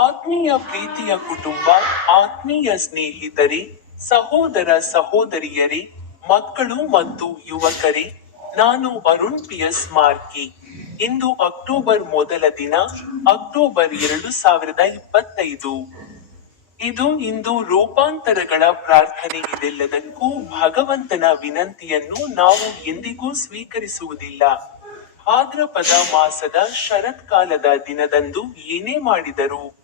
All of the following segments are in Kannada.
ಆತ್ಮೀಯ ಪ್ರೀತಿಯ ಕುಟುಂಬ, ಆತ್ಮೀಯ ಸ್ನೇಹಿತರೆ, ಸಹೋದರ ಸಹೋದರಿಯರೇ, ಮಕ್ಕಳು ಮತ್ತು ಯುವಕರೇ, ನಾನು ಅರುಣ್ ಪಿಯಸ್ ಮಾರ್ಕಿ. ಇಂದು ಅಕ್ಟೋಬರ್ ಮೊದಲ ದಿನ, ಅಕ್ಟೋಬರ್ ಎರಡು ಸಾವಿರದ ಇಪ್ಪತ್ತೈದು. ಇದು ಇಂದು ರೂಪಾಂತರಗಳ ಪ್ರಾರ್ಥನೆ ಇದೆಲ್ಲದಕ್ಕೂ ಭಗವಂತನ ವಿನಂತಿಯನ್ನು ನಾವು ಎಂದಿಗೂ ಸ್ವೀಕರಿಸುವುದಿಲ್ಲ. ಭಾದ್ರಪದ ಮಾಸದ ಶರತ್ಕಾಲದ ದಿನದಂದು ಏನೇ ಮಾಡಿದರು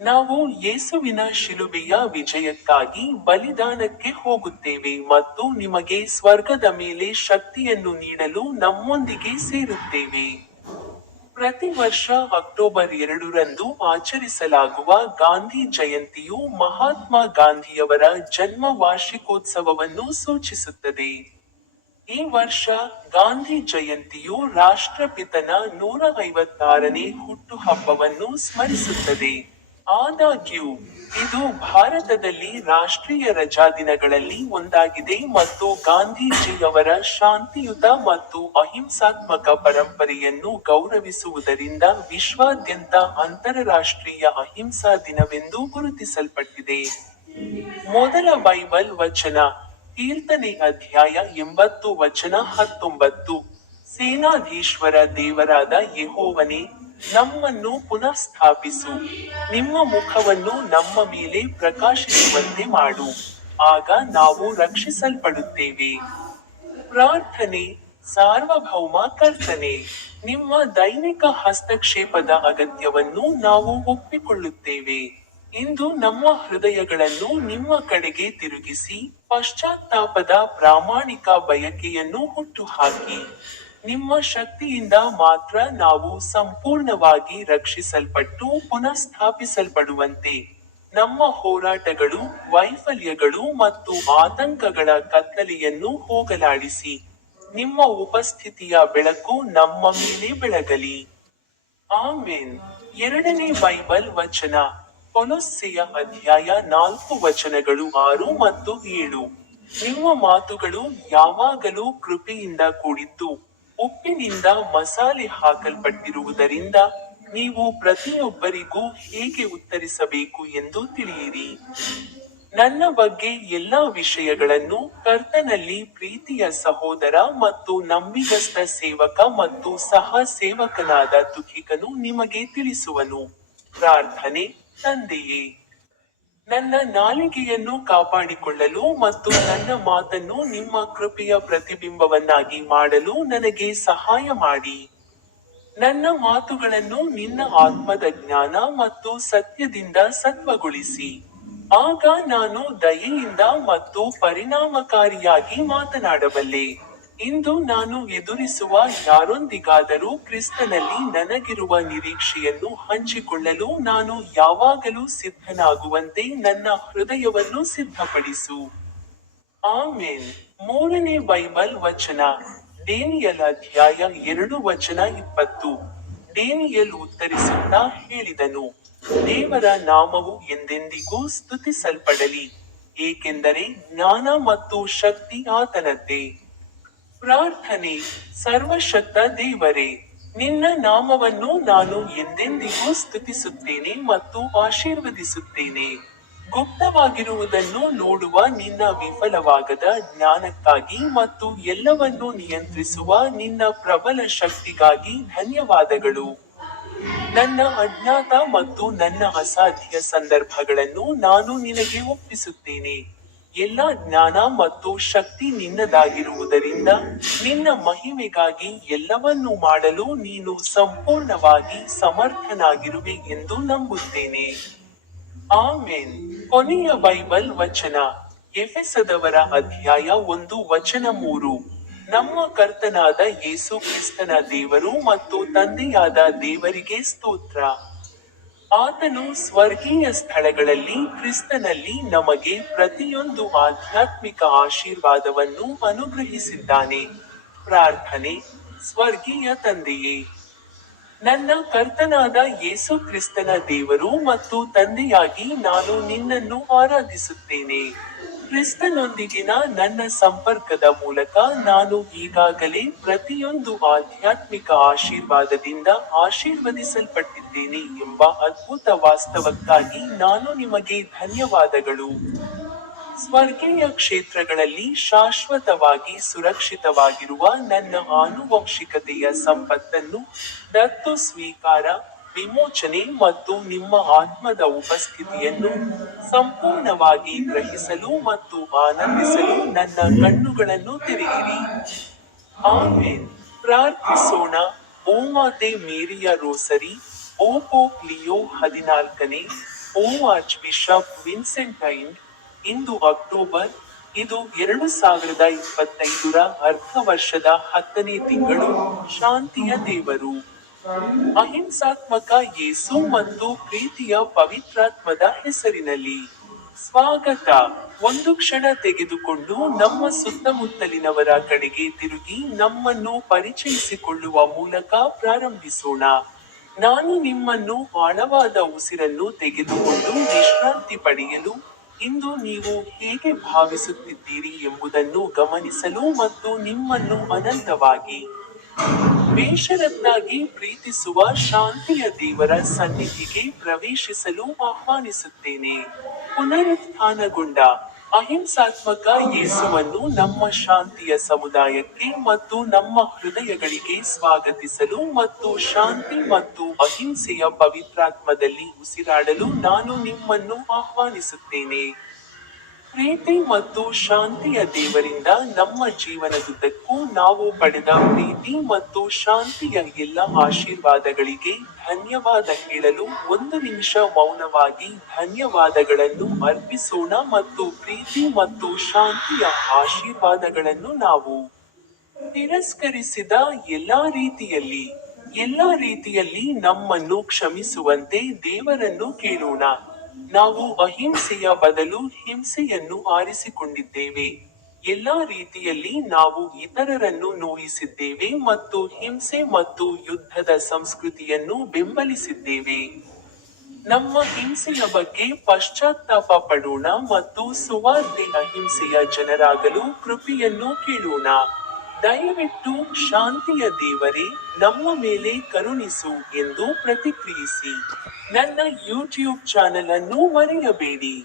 ನಾವು ಯೇಸುವಿನ ಶಿಲುಬೆಯ ವಿಜಯಕ್ಕಾಗಿ ಬಲಿದಾನಕ್ಕೆ ಹೋಗುತ್ತೇವೆ ಮತ್ತು ನಿಮಗೆ ಸ್ವರ್ಗದ ಮೇಲೆ ಶಕ್ತಿಯನ್ನು ನೀಡಲು ನಮ್ಮೊಂದಿಗೆ ಸೇರುತ್ತೇವೆ. ಪ್ರತಿ ವರ್ಷ ಅಕ್ಟೋಬರ್ ಎರಡರಂದು ಆಚರಿಸಲಾಗುವ ಗಾಂಧಿ ಜಯಂತಿಯು ಮಹಾತ್ಮ ಗಾಂಧಿಯವರ ಜನ್ಮ ವಾರ್ಷಿಕೋತ್ಸವವನ್ನು ಸೂಚಿಸುತ್ತದೆ. ಈ ವರ್ಷ ಗಾಂಧಿ ಜಯಂತಿಯು ರಾಷ್ಟ್ರಪಿತನ ನೂರ ಐವತ್ತಾರನೇ ಹುಟ್ಟುಹಬ್ಬವನ್ನು ಸ್ಮರಿಸುತ್ತದೆ. ಆದಾಗ್ಯೂ, ಇದು ಭಾರತದಲ್ಲಿ ರಾಷ್ಟ್ರೀಯ ರಜಾದಿನಗಳಲ್ಲಿ ಒಂದಾಗಿದೆ ಮತ್ತು ಗಾಂಧೀಜಿಯವರ ಶಾಂತಿಯುತ ಮತ್ತು ಅಹಿಂಸಾತ್ಮಕ ಪರಂಪರೆಯನ್ನು ಗೌರವಿಸುವುದರಿಂದ ವಿಶ್ವಾದ್ಯಂತ ಅಂತರರಾಷ್ಟ್ರೀಯ ಅಹಿಂಸಾ ದಿನವೆಂದು ಗುರುತಿಸಲ್ಪಟ್ಟಿದೆ. ಮೊದಲ ಬೈಬಲ್ ವಚನ, ಕೀರ್ತನೆ ಅಧ್ಯಾಯ ಎಂಬತ್ತು ವಚನ ಹತ್ತೊಂಬತ್ತು. ಸೇನಾಧೀಶ್ವರ ದೇವರಾದ ಯೆಹೋವನೇ ನಮ್ಮನ್ನು ಪುನಃ ಸ್ಥಾಪಿಸು ನಿಮ್ಮ ಮುಖವನ್ನು ನಮ್ಮ ಮೇಲೆ ಪ್ರಕಾಶಿಸುವಂತೆ ಮಾಡು. ಆಗ ನಾವು ರಕ್ಷಿಸಲ್ಪಡುತ್ತೇವೆ. ಪ್ರಾರ್ಥನೆ. ಸಾರ್ವಭೌಮ ಕರ್ತನೆ. ನಿಮ್ಮ ದೈನಿಕ ಹಸ್ತಕ್ಷೇಪದ ಅಗತ್ಯವನ್ನು ನಾವು ಒಪ್ಪಿಕೊಳ್ಳುತ್ತೇವೆ. ಇಂದು ನಮ್ಮ ಹೃದಯಗಳನ್ನು ನಿಮ್ಮ ಕಡೆಗೆ ತಿರುಗಿಸಿ, ಪಶ್ಚಾತ್ತಾಪದ ಪ್ರಾಮಾಣಿಕ ಬಯಕೆಯನ್ನು ಹುಟ್ಟುಹಾಕಿ. ನಿಮ್ಮ ಶಕ್ತಿಯಿಂದ ಮಾತ್ರ ನಾವು ಸಂಪೂರ್ಣವಾಗಿ ರಕ್ಷಿಸಲ್ಪಟ್ಟು ಪುನಃ ಸ್ಥಾಪಿಸಲ್ಪಡುವಂತೆ ನಮ್ಮ ಹೋರಾಟಗಳು, ವೈಫಲ್ಯಗಳು ಮತ್ತು ಆತಂಕಗಳ ಕತ್ತಲೆಯನ್ನು ಹೋಗಲಾಡಿಸಿ. ನಿಮ್ಮ ಉಪಸ್ಥಿತಿಯ ಬೆಳಕು ನಮ್ಮ ಮೇಲೆ ಬೆಳಗಲಿ. ಆಮೇನ್. ಎರಡನೇ ಬೈಬಲ್ ವಚನ, ಕೊಲೊಸ್ಸೆಯ ಅಧ್ಯಾಯ ನಾಲ್ಕು ವಚನಗಳು ಆರು ಮತ್ತು ಏಳು. ನಿಮ್ಮ ಮಾತುಗಳು ಯಾವಾಗಲೂ ಕೃಪೆಯಿಂದ ಕೂಡಿದ್ದು. ಉಪ್ಪಿನಿಂದ ಮಸಾಲೆ ಹಾಕಲ್ಪಟ್ಟಿರುವುದರಿಂದ ನೀವು ಪ್ರತಿಯೊಬ್ಬರಿಗೂ ಹೇಗೆ ಉತ್ತರಿಸಬೇಕು ಎಂದು ತಿಳಿಯಿರಿ. ನನ್ನ ಬಗ್ಗೆ ಎಲ್ಲಾ ವಿಷಯಗಳನ್ನು ಕರ್ತನಲ್ಲಿ ಪ್ರೀತಿಯ ಸಹೋದರ ಮತ್ತು ನಂಬಿಗಸ್ತ ಸೇವಕ ಮತ್ತು ಸಹ ಸೇವಕನಾದ ದುಃಖಿಕನು ನಿಮಗೆ ತಿಳಿಸುವನು. ಪ್ರಾರ್ಥನೆ, ತಂದೆಯೇ. ನನ್ನ ನಾಲಿಗೆಯನ್ನು ಕಾಪಾಡಿಕೊಳ್ಳಲು ಮತ್ತು ನನ್ನ ಮಾತನ್ನು ನಿಮ್ಮ ಕೃಪೆಯ ಪ್ರತಿಬಿಂಬವನ್ನಾಗಿ ಮಾಡಲು ನನಗೆ ಸಹಾಯ ಮಾಡಿ. ನನ್ನ ಮಾತುಗಳನ್ನು ನಿನ್ನ ಆತ್ಮದ ಜ್ಞಾನ ಮತ್ತು ಸತ್ಯದಿಂದ ಸತ್ವಗೊಳಿಸಿ. ಆಗ ನಾನು ದಯೆಯಿಂದ ಮತ್ತು ಪರಿಣಾಮಕಾರಿಯಾಗಿ ಮಾತನಾಡಬಲ್ಲೆ. ಇಂದು ನಾನು ಎದುರಿಸುವ ಯಾರೊಂದಿಗಾದರೂ ಕ್ರಿಸ್ತನಲ್ಲಿ ನನಗಿರುವ ನಿರೀಕ್ಷೆಯನ್ನು ಹಂಚಿಕೊಳ್ಳಲು ನಾನು ಯಾವಾಗಲೂ ಸಿದ್ಧನಾಗುವಂತೆ ನನ್ನ ಹೃದಯವನ್ನು ಸಿದ್ಧಪಡಿಸು. ಆಮೇನ್. ಮೂರನೇ ಬೈಬಲ್ ವಚನ. ಡೇನಿಯಲ್ ಅಧ್ಯಾಯ ಎರಡು ವಚನ ಇಪ್ಪತ್ತು. ಡೇನಿಯಲ್ ಉತ್ತರಿಸುತ್ತಾ ಹೇಳಿದನು, ದೇವರ ನಾಮವು ಎಂದೆಂದಿಗೂ ಸ್ತುತಿಸಲ್ಪಡಲಿ, ಏಕೆಂದರೆ ಜ್ಞಾನ ಮತ್ತು ಶಕ್ತಿ ಆತನದ್ದೇ. ಪ್ರಾರ್ಥನೆ, ಸರ್ವಶಕ್ತ ದೇವರೇ, ನಿನ್ನ ನಾಮವನ್ನು ನಾನು ಎಂದೆಂದಿಗೂ ಸ್ತುತಿಸುತ್ತೇನೆ ಮತ್ತು ಆಶೀರ್ವದಿಸುತ್ತೇನೆ. ಗುಪ್ತವಾಗಿರುವುದನ್ನು ನೋಡುವ ನಿನ್ನ ವಿಫಲವಾಗದ ಜ್ಞಾನಕ್ಕಾಗಿ ಮತ್ತು ಎಲ್ಲವನ್ನೂ ನಿಯಂತ್ರಿಸುವ ನಿನ್ನ ಪ್ರಬಲ ಶಕ್ತಿಗಾಗಿ ಧನ್ಯವಾದಗಳು. ನನ್ನ ಅಜ್ಞಾತ ಮತ್ತು ನನ್ನ ಅಸಾಧ್ಯ ಸಂದರ್ಭಗಳನ್ನು ನಾನು ನಿನಗೆ ಒಪ್ಪಿಸುತ್ತೇನೆ. ಎಲ್ಲ ಜ್ಞಾನ ಮತ್ತು ಶಕ್ತಿ ನಿನ್ನದಾಗಿರುವುದರಿಂದ ನಿನ್ನ ಮಹಿಮೆಗಾಗಿ ಎಲ್ಲವನ್ನೂ ಮಾಡಲು ನೀನು ಸಂಪೂರ್ಣವಾಗಿ ಸಮರ್ಥನಾಗಿರುವೆ ಎಂದು ನಂಬುತ್ತೇನೆ. ಆಮೇನ್. ಕೊನೆಯ ಬೈಬಲ್ ವಚನ. ಎಫೆಸದವರ ಅಧ್ಯಾಯ ಒಂದು, ವಚನ ಮೂರು. ನಮ್ಮ ಕರ್ತನಾದ ಯೇಸು ಕ್ರಿಸ್ತನ ದೇವರು ಮತ್ತು ತಂದೆಯಾದ ದೇವರಿಗೆ ಸ್ತೋತ್ರ. ಆತನು ಸ್ವರ್ಗೀಯ ಸ್ಥಳಗಳಲ್ಲಿ ಕ್ರಿಸ್ತನಲ್ಲಿ ನಮಗೆ ಪ್ರತಿಯೊಂದು ಆಧ್ಯಾತ್ಮಿಕ ಆಶೀರ್ವಾದವನ್ನು ಅನುಗ್ರಹಿಸಿದ್ದಾನೆ. ಪ್ರಾರ್ಥನೆ. ಸ್ವರ್ಗೀಯ ತಂದೆಯೇ, ನನ್ನ ಕರ್ತನಾದ ಯೇಸು ಕ್ರಿಸ್ತನ ದೇವರು ಮತ್ತು ತಂದೆಯಾಗಿ ನಾನು ನಿನ್ನನ್ನು ಆರಾಧಿಸುತ್ತೇನೆ. ಕ್ರಿಸ್ತನೊಂದಿಗಿನ ನನ್ನ ಸಂಪರ್ಕದ ಮೂಲಕ ನಾನು ಈಗಾಗಲೇ ಪ್ರತಿಯೊಂದು ಆಧ್ಯಾತ್ಮಿಕ ಆಶೀರ್ವಾದದಿಂದ ಆಶೀರ್ವದಿಸಲ್ಪಟ್ಟಿದ್ದೇನೆ ಎಂಬ ಅದ್ಭುತ ವಾಸ್ತವಕ್ಕಾಗಿ ನಾನು ನಿಮಗೆ ಧನ್ಯವಾದಗಳು. ಸ್ವರ್ಗೀಯ ಕ್ಷೇತ್ರಗಳಲ್ಲಿ ಶಾಶ್ವತವಾಗಿ ಸುರಕ್ಷಿತವಾಗಿರುವ ನನ್ನ ಆನುವಂಶಿಕತೆಯ ಸಂಪತ್ತನ್ನು ದತ್ತು ಸ್ವೀಕಾರ ವಿಮೋಚನೆ ಮತ್ತು ನಿಮ್ಮ ಆತ್ಮದ ಉಪಸ್ಥಿತಿಯನ್ನು ಸಂಪೂರ್ಣವಾಗಿ ಗ್ರಹಿಸಲು ಮತ್ತು ಆನಂದಿಸಲು ನನ್ನ ಕಣ್ಣುಗಳನ್ನು ತೆರೆಯಿರಿ. ಆಮೇನ್. ಪ್ರಾರ್ಥಿಸೋಣ. ಓ ಮಾತೆ ಮೇರಿಯ ರೋಸರಿ ಓ ಪೋಪ್ ಲಿಯೋ ಹದಿನಾಲ್ಕನೇ ಓ ಆರ್ಚ್ ಬಿಷಪ್ ವಿನ್ಸೆಂಟೈನ್, ಇಂದು ಅಕ್ಟೋಬರ್, ಇದು ಎರಡು ಸಾವಿರದ ಇಪ್ಪತ್ತೈದರ ಅರ್ಧ ವರ್ಷದ ಹತ್ತನೇ ತಿಂಗಳು. ಶಾಂತಿಯ ದೇವರು. ಅಹಿಂಸಾತ್ಮಕ ಯೇಸು ಮತ್ತು ಪ್ರೀತಿಯ ಪವಿತ್ರಾತ್ಮದ ಹೆಸರಿನಲ್ಲಿ. ಸ್ವಾಗತ. ಒಂದು ಕ್ಷಣ ತೆಗೆದುಕೊಂಡು ನಮ್ಮ ಸುತ್ತಮುತ್ತಲಿನವರ ಕಡೆಗೆ ತಿರುಗಿ ನಮ್ಮನ್ನು ಪರಿಚಯಿಸಿಕೊಳ್ಳುವ ಮೂಲಕ ಪ್ರಾರಂಭಿಸೋಣ. ನಾನು ನಿಮ್ಮನ್ನು ಆಳವಾದ ಉಸಿರನ್ನು ತೆಗೆದುಕೊಂಡು ವಿಶ್ರಾಂತಿ ಪಡೆಯಲು ಇಂದು ನೀವು ಹೇಗೆ ಭಾವಿಸುತ್ತಿದ್ದೀರಿ ಎಂಬುದನ್ನು ಗಮನಿಸಲು ಮತ್ತು ನಿಮ್ಮನ್ನು ಅನಂತವಾಗಿ ಬೇಷರತ್ತಾಗಿ ಪ್ರೀತಿಸುವ ಶಾಂತಿಯ ದೇವರ ಸನ್ನಿಧಿಗೆ ಪ್ರವೇಶಿಸಲು ಆಹ್ವಾನಿಸುತ್ತೇನೆ. ಪುನರುತ್ಥಾನಗೊಂಡ ಅಹಿಂಸಾತ್ಮಕ ಯೇಸುವನ್ನು ನಮ್ಮ ಶಾಂತಿಯ ಸಮುದಾಯಕ್ಕೆ ಮತ್ತು ನಮ್ಮ ಹೃದಯಗಳಿಗೆ ಸ್ವಾಗತಿಸಲು ಮತ್ತು ಶಾಂತಿ ಮತ್ತು ಅಹಿಂಸೆಯ ಪವಿತ್ರಾತ್ಮದಲ್ಲಿ ಉಸಿರಾಡಲು ನಾನು ನಿಮ್ಮನ್ನು ಆಹ್ವಾನಿಸುತ್ತೇನೆ. ಪ್ರೀತಿ ಮತ್ತು ಶಾಂತಿಯ ದೇವರಿಂದ ನಮ್ಮ ಜೀವನದುದ್ದಕ್ಕೂ ನಾವು ಪಡೆದ ಪ್ರೀತಿ ಮತ್ತು ಶಾಂತಿಯ ಎಲ್ಲ ಆಶೀರ್ವಾದಗಳಿಗೆ ಧನ್ಯವಾದ ಹೇಳಲು ಒಂದು ನಿಮಿಷ ಮೌನವಾಗಿ ಧನ್ಯವಾದಗಳನ್ನು ಅರ್ಪಿಸೋಣ ಮತ್ತು ಪ್ರೀತಿ ಮತ್ತು ಶಾಂತಿಯ ಆಶೀರ್ವಾದಗಳನ್ನು ನಾವು ತಿರಸ್ಕರಿಸಿದ ಎಲ್ಲಾ ರೀತಿಯಲ್ಲಿ, ಎಲ್ಲ ರೀತಿಯಲ್ಲಿ ನಮ್ಮನ್ನು ಕ್ಷಮಿಸುವಂತೆ ದೇವರನ್ನು ಕೇಳೋಣ. ನಾವು ಅಹಿಂಸೆಯ ಬದಲು ಹಿಂಸೆಯನ್ನು ಆರಿಸಿಕೊಂಡಿದ್ದೇವೆ. ಎಲ್ಲಾ ರೀತಿಯಲ್ಲಿ ನಾವು ಇತರರನ್ನು ನೋಯಿಸಿದ್ದೇವೆ ಮತ್ತು ಹಿಂಸೆ ಮತ್ತು ಯುದ್ಧದ ಸಂಸ್ಕೃತಿಯನ್ನು ಬೆಂಬಲಿಸಿದ್ದೇವೆ. ನಮ್ಮ ಹಿಂಸೆಯ ಬಗ್ಗೆ ಪಶ್ಚಾತ್ತಾಪ ಪಡೋಣ ಮತ್ತು ಸುವಾರ್ತೆ ಅಹಿಂಸೆಯ ಜನರಾಗಲು ಕೃಪೆಯನ್ನು ಕೇಳೋಣ. ದಯವಿಟ್ಟು ಶಾಂತಿಯ ದೇವರೇ ನಮ್ಮ ಮೇಲೆ ಕರುಣಿಸು ಎಂದು ಪ್ರತಿಕ್ರಿಯಿಸಿ. ನನ್ನ ಯೂಟ್ಯೂಬ್ ಚಾನೆಲ್ ಅನ್ನು ಮರೆಯಬೇಡಿ.